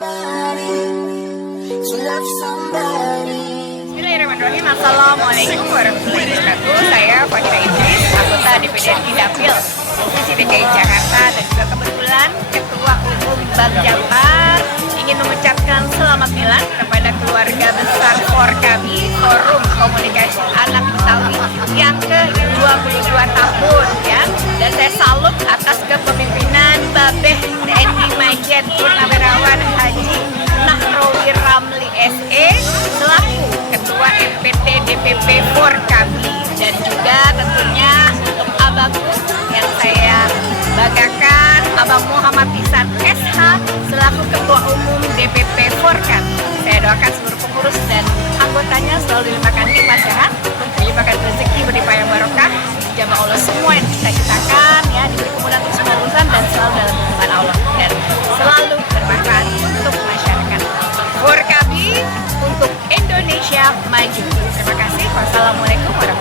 Bismillahirrahmanirrahim. Assalamualaikum warahmatullahi wabarakatuh. Saya Fahira Idris, anggota DPD Dapil Provinsi DKI Jakarta dan juga kebetulan Ketua Umum Bank Jabar ingin mengucapkan selamat milan kepada keluarga besar Forkabi, Forum Komunikasi Anak Betawi yang ke-22 tahun ya. Dan saya salut atas kepemimpinan Babeh TNI Majen Purnawirawan Haji Nahrawi Ramli SE selaku Ketua MPT DPP Forkabi, dan juga tentunya untuk abangku yang saya banggakan, Abang Muhammad Ihsan SH selaku Ketua Umum DPP Forkabi. Saya doakan seluruh pengurus dan anggotanya selalu dilimpahkan nikmat sehat, dilimpahkan rezeki berlimpah yang barokah, dijamah Allah semua yang dicita-citakan ya, diberi kemudahan untuk semua urusan dan selalu dalam lindungan Allah dan selalu bermanfaat untuk masyarakat. Forkabi untuk Indonesia maju. Terima kasih. Wassalamualaikum warahmatullahi wabarakatuh.